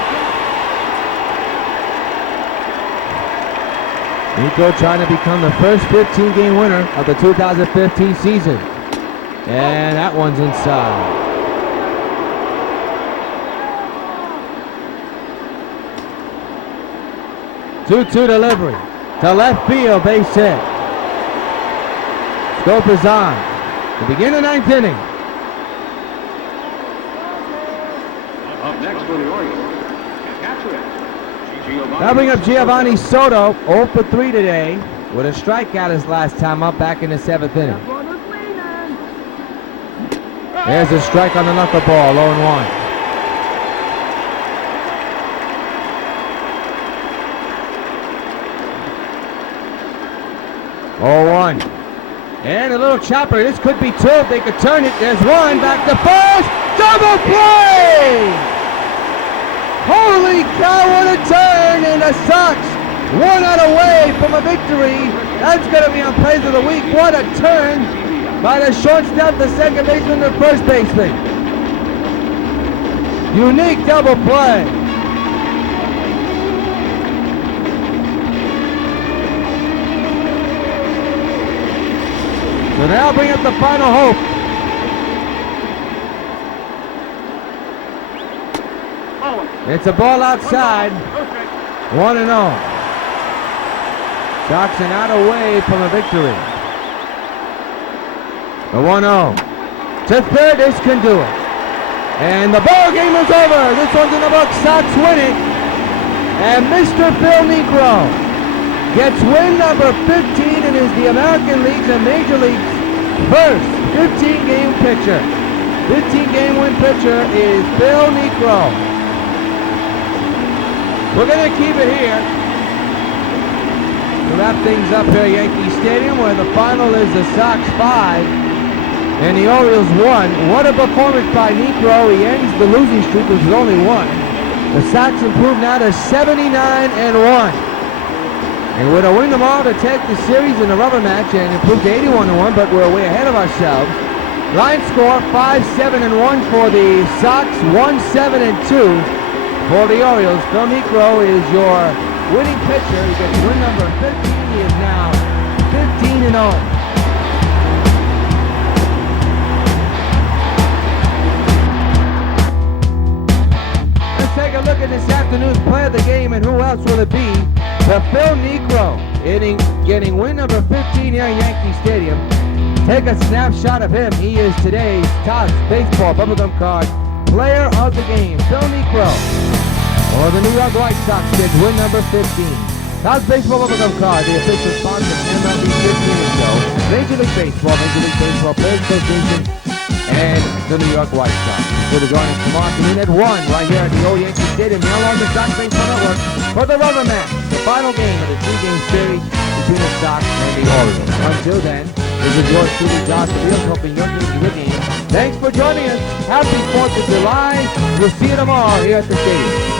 Niekro trying to become the first 15-game winner of the 2015 season. And that one's inside. Two-two delivery to left field, base hit. Scope is on to begin the 9th inning. Up next for the Orioles, catcher. Now bring up Giovanni Soto, 0 for 3 today, with a strikeout his last time up back in the 7th inning. There's a strike on the knuckleball, 0-1. And a little chopper. This could be 2 if they could turn it. There's 1. Back to first. Double play! Holy cow, what a turn! And the Sox 1 out away from a victory. That's going to be on Plays of the Week. What a turn by the shortstop, the second baseman, the first baseman. Unique double play. So now bring up the final hope. It's a ball outside. 1-0. Sox are not away from a victory. The 1-0. To third, this can do it. And the ball game is over. This one's in the books. Sox win it. And Mr. Phil Niekro gets win number 15 and is the American League's and Major League's first 15-game pitcher. 15-game win pitcher is Phil Niekro. We're going to keep it here to wrap things up here at Yankee Stadium, where the final is the Sox 5 and the Orioles 1. What a performance by Niekro. He ends the losing streak, which is only 1. The Sox improve now to 79-1. And we're to win tomorrow to take the series in the rubber match and improve to 81-1, but we're way ahead of ourselves. Line score 5-7-1 for the Sox, 1-7-2 for the Orioles. Phil Niekro is your winning pitcher. He gets win number 15. He is now 15-0. Let's take a look at this afternoon's play of the game, and who else will it be? The Phil Niekro getting win number 15 here at Yankee Stadium. Take a snapshot of him. He is today's Topps Baseball Bubblegum Card Player of the Game. Phil Niekro, or the New York White Sox, gets win number 15. Topps Baseball Bubblegum Card, the official sponsor of MLB 15 show, Major League Baseball Players Association, and the New York White Sox. We'll be joining us tomorrow afternoon at 1 right here at the old Yankee Stadium, now on the Sox Baseball Network, for the rubber match, the final game of the 3-game series between the Sox and the Orioles. Until then, this is yours truly, Josh Rios, hoping your team is with you. Thanks for joining us. Happy 4th of July. We'll see you tomorrow here at the stadium.